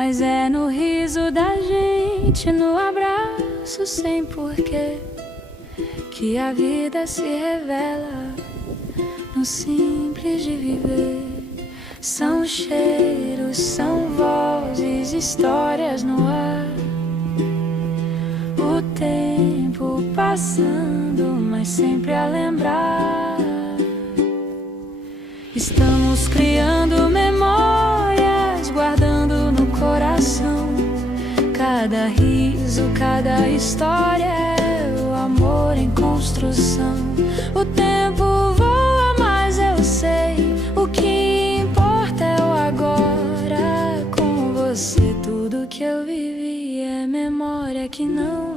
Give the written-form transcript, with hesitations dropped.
mas é no riso da gente, no abraço sem porquê, que a vida se revela no simples de viver. São cheiros, são vozes, histórias no ar, o tempo passando, mas sempre a lembrar. Estamos criando memórias, guardando no coração. Cada riso, cada história é o amor em construção. O tempo voa, mas eu sei, o que importa é o agora. Com você tudo que eu vivi é memória que não